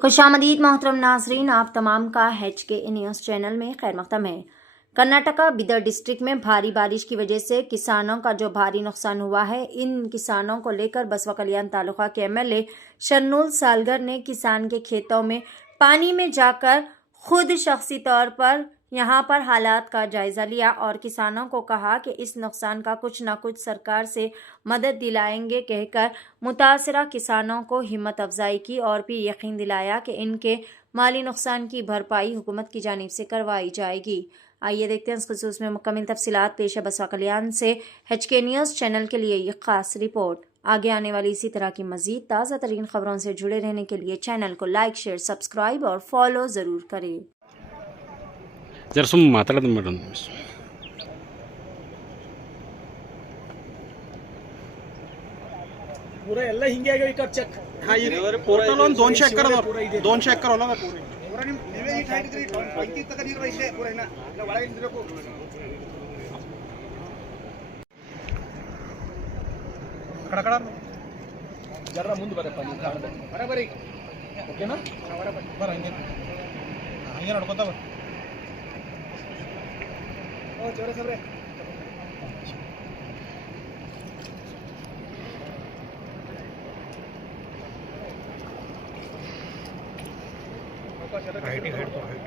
खुशामदीद मोहतरम नाजरीन, आप तमाम का HK न्यूज़ चैनल में खैर मक़दम है। कर्नाटका बिदर डिस्ट्रिक्ट में भारी बारिश की वजह से किसानों का जो भारी नुकसान हुआ है, इन किसानों को लेकर बसवा कल्याण तालुका के MLA शर्नूल सालगर ने किसान के खेतों में पानी में जाकर खुद शख्सी तौर पर यहाँ पर हालात का जायजा लिया और किसानों को कहा कि इस नुकसान का कुछ न कुछ सरकार से मदद दिलाएंगे कहकर मुतासरा किसानों को हिम्मत अफजाई की और भी यकीन दिलाया कि इनके माली नुकसान की भरपाई हुकूमत की जानिब से करवाई जाएगी। आइए देखते हैं इस खुसूस में मुकम्मल तफसीलात पेश है बसवा कल्याण से HK न्यूज़ चैनल के लिए ये खास रिपोर्ट। आगे आने वाली इसी तरह की मजीद ताज़ा तरीन खबरों से जुड़े रहने के लिए चैनल को लाइक, शेयर, सब्सक्राइब और फॉलो ज़रूर करें। जरा सुम माताडोದು ಮೇಡಂ पूरा ಎಲ್ಲ ಹಿಂಗೆ ಆಗ್ಯಾವ ಈಗ ಚೆಕ್ ಹಾ ಈ ಟೋಟಲ್ ಒಂದು 200 ಎಕರೆ ಅದ 200 ಎಕರೆ ಹೊಲ ಅದ ಪೂರಾ ನೀವೇ ಈ ಹಾಕಿದ್ರಿ 20 ತಕ ನೀರು ಇಲ್ಲೇ ಪೂರಾ ಇನ್ನ ಒಳಗೆ ನಿಂತಿರಬೇಕು ಕಡಕಡ ಜರ ಮುಂದೆ ಬರಪ್ಪ ನೀವು ಬರಬರಿ ಓಕೆನಾ ಬರ ಹಂಗೆ ಹಂಗೆ ನಡ್ಕೊತಾ ಬರ ओ जोरे सबरे हाइट तो हाइट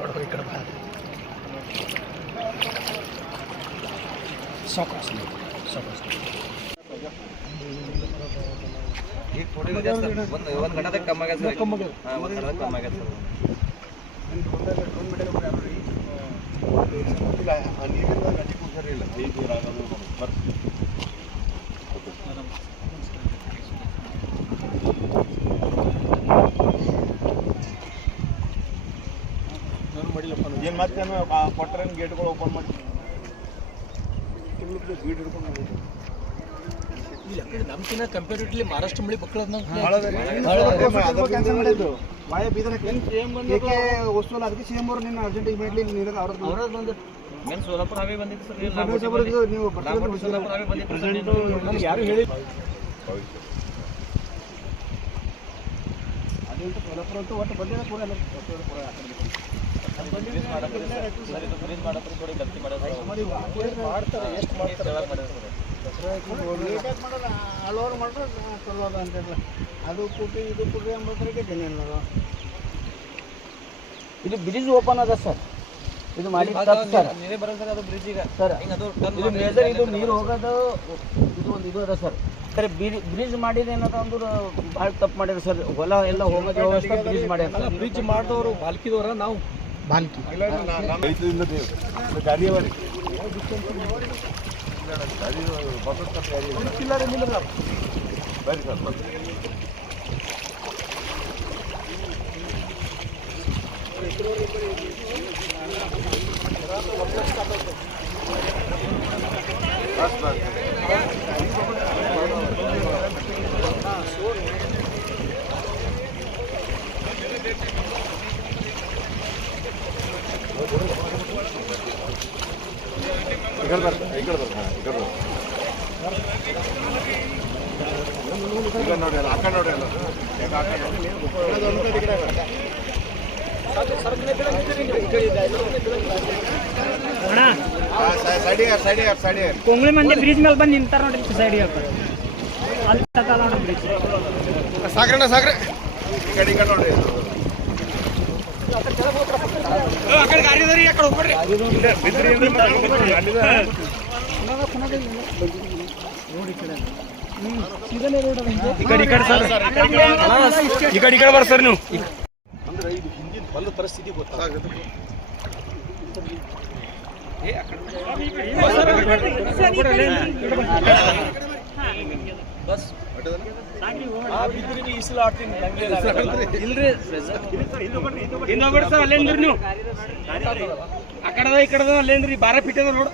पड़ो इकड़ बात सॉकस एक थोड़े जास्त ಒಂದು ಗಂಟೆ ತಕ್ಕ ಕಮ್ಮ ಆಗತ್ತೆ ಕಮ್ಮ ಆಗತ್ತೆ ಹಾ ಒಂದು ಗಂಟೆ ಕಮ್ಮ ಆಗತ್ತೆ ಸರ್ ಒಂದು ಮಿನಿಟ್ ಇಲ್ಲ ನೀರಿನ ಗಟ್ಟಿ ಕೂಸರಿಲ್ಲ ಈ ದೂರ ಆಗೋದು ಬರ್ ನಾನು ಮಾಡಿಲ್ಲಪ್ಪ ಏನು ಮತ್ತೆ ಕೊಟ್ಟರೆ ಗೇಟ್ಗಳು ಓಪನ್ ಮಾಡಿ ಬೀಡ್ ಹಿಡ್ಕೊಂಡು ನಮ್ಕಿನ್ನ ಕಂಪೇರಿಟಿವ್ಲಿ ಮಹಾರಾಷ್ಟ್ರ ಮಳಿ ಬಕ್ಕಳದ ವಾಯ ಬೀದರ್ ಏಕೆ ವಸ್ತುವಲ್ಲ ಅದಕ್ಕೆ CM ಅವರು ನಿನ್ನ ಅರ್ಜೆಂಟ್ ಇಮಿಡಿಯೇಟ್ಲಿ ನೀರಿಗೆ ಅವ್ರದ್ದು ಬಂದು ಮೇನ್ ಸೋಲಾಪುರ ಹಾವೇ ಬಂದಿತ್ತು ಸರ್ ನೀವು ಸೋಲಾಪುರ ಹಾವೇ ಬಂದಿತ್ತು ನನಗೆ ಯಾರು ಹೇಳಿ ಅದೇಂತ ಸೋಲಾಪುರ ಅಂತೂ ಒಟ್ಟು ಬಂದಿಲ್ಲ ಪೂರ ಎಲ್ಲ ಪೂರ ಥೋಡಿ ಗಲ್ತಿ ಮಾಡ್ತಾರೆ ಎಷ್ಟು ಮಾಡ್ತಾರೆ ಹಳವರು ಮಾಡ್ರೆ ಚಲೋದ ಅಂತೆಲ್ಲ ಅದು ಕೂಟಿ ಇದು ಕೂಟಿ ಎಂಬತ್ತರಿಗೆ ಜನ ಇದು ಬ್ರಿಡ್ಜ್ ಓಪನ್ ಅದ ಸರ್ ಇದು ಮಾಡಿ ಸರ್ ನೀವೇ ಬರೋದು ಸರ್ ಅದು ಬ್ರಿಡ್ಜ್ ಈಗ ಸರ್ ಇದು ಮೇಜರ್ ಇದು ನೀರು ಹೋಗೋದು ಇದು ಒಂದು ಇದು ಅದ ಸರ್ ಸರ್ ಬ್ರಿಡ್ಜ್ ಮಾಡಿದ ಏನದ ಅಂದ್ರೆ ಭಾಳ ತಪ್ಪು ಮಾಡಿದ್ರು ಸರ್ ಹೊಲ ಎಲ್ಲ ಹೋಗೋದು ವ್ಯವಸ್ಥೆ ಬ್ರಿಡ್ಜ್ ಮಾಡ್ಯಾರ ಬ್ರಿಡ್ಜ್ ಮಾಡಿದವರು ಬಾಲ್ಕಿದವರ ನಾವು ಬಾಲ್ಕಿ ಗಾಡಿ ಚಿಲ್ಲರೆ ಮಿಲ್ಲರ ಬರಿ ಸರ್ ನೋಡಿ ಅಲ್ಲ ಹಾಕೊಂಡು ನೋಡಿ ಅಲ್ಲ ಕೊಂಗ್ಳಿ ಮಂದಿ ಬ್ರಿಡ್ಜ್ ಮೇಲೆ ಬಂದು ನಿಂತಾರ ನೋಡ್ರಿ ಸೈಡ್ ಅಲ್ಲಿ ತಕಲ್ಲ ನೋಡ್ರಿ ಬ್ರಿಡ್ಜ್ ಸಾಕ್ರಣ್ಣ ಸಾಕ್ರೆ ಈ ಕಡೆ ನೋಡ್ರಿ ಆ ಕಡೆ ಗಾಡಿ ಇದಾರಿ ಆ ಕಡೆ ಹೋಗ್ಬಿಡ್ರಿ ನೋಡಿ ಈ ಕಡೆ ಬರ್ ಸರ್ ನೀವು ಅಂದ್ರೆ ಇದು ಹಿಂದಿನ ಬಲ್ಲ ಪರಿಸ್ಥಿತಿ ಗೊತ್ತಾಗುತ್ತೆ ಬಸ್ ಇಸಲ ಆಡ್ತೀನಿ ಇಲ್ರಿ ಇನ್ನೊಬ್ಬರು ಸರ್ ಅಲ್ಲೇಂದ್ರಿ ನೀವು ಆ ಕಡೆದ ಈ ಕಡೆದ ಅಲ್ಲೇಂದ್ರಿ 12 ಫೀಟ್ ಅದ ನೋಡು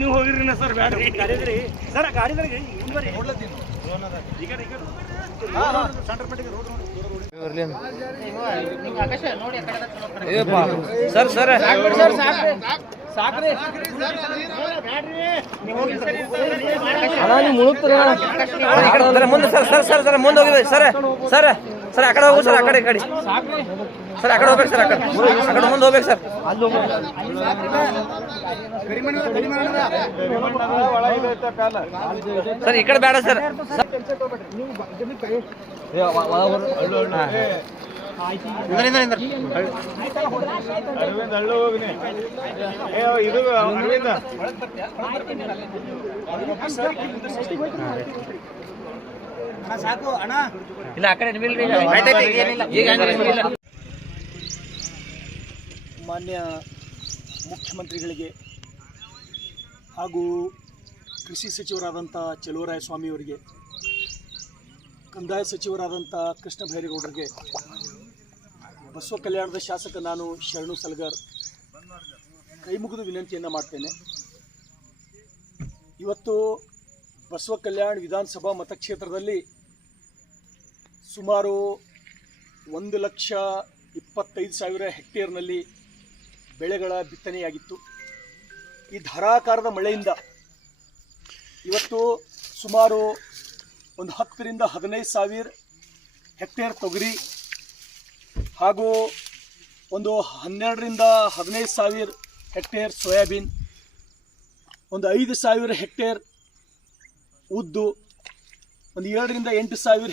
ನೀವು ಹೋಗಿರಿ ಸರ್ ಬ್ಯಾಡ್ರಿ ಸರ್ ಗಾಡಿ ಸರ್ ಸರ್ ಮುಂದೆ ಸರ್ ಸರ್ ಸರ್ ಸರ್ ಮುಂದೆ ಹೋಗಿ ಸರ್ ಸರ್ ಸರ್ ಆ ಕಡೆ ಹೋಗು ಸರ್ ಆ ಕಡೆ ಗಾಡಿ ಸರ್ ಆ ಕಡೆ ಹೋಗ್ಬೇಕು ಸರ್ ಆ ಕಡೆ ಮುಂದೆ ಹೋಗ್ಬೇಕು ಸರ್ ಸರ್ ಈ ಕಡೆ ಬೇಡ ಸರ್ ಇಲ್ಲ ಆ ಕಡೆ ಮಾನ್ಯ ಮುಖ್ಯಮಂತ್ರಿಗಳಿಗೆ ಹಾಗೂ ಕೃಷಿ ಸಚಿವರಾದಂಥ ಚಲುವರಾಯಸ್ವಾಮಿಯವರಿಗೆ, ಕಂದಾಯ ಸಚಿವರಾದಂಥ ಕೃಷ್ಣ ಬೈರೇಗೌಡರಿಗೆ, ಬಸವ ಕಲ್ಯಾಣದ ಶಾಸಕ ನಾನು ಶರಣು ಸಲಗರ್ ಕೈ ಮುಗಿದು ವಿನಂತಿಯನ್ನು ಮಾಡ್ತೇನೆ. ಇವತ್ತು ಬಸವ ಕಲ್ಯಾಣ ವಿಧಾನಸಭಾ ಮತಕ್ಷೇತ್ರದಲ್ಲಿ ಸುಮಾರು 1,25,000 ಹೆಕ್ಟೇರ್ನಲ್ಲಿ ಬೆಳೆಗಳ ಬಿತ್ತನೆಯಾಗಿತ್ತು. ಈ ಧಾರಾಕಾರದ ಮಳೆಯಿಂದ ಇವತ್ತು ಸುಮಾರು ಒಂದು 10 ರಿಂದ 15,000 ಹೆಕ್ಟೇರ್ ತೊಗರಿ ಹಾಗೂ ಒಂದು 12 ರಿಂದ 15,000 ಹೆಕ್ಟೇರ್ ಸೋಯಾಬೀನ್, ಒಂದು 5,000 ಹೆಕ್ಟೇರ್ ಉದ್ದು, ಒಂದು 7 ರಿಂದ 8,000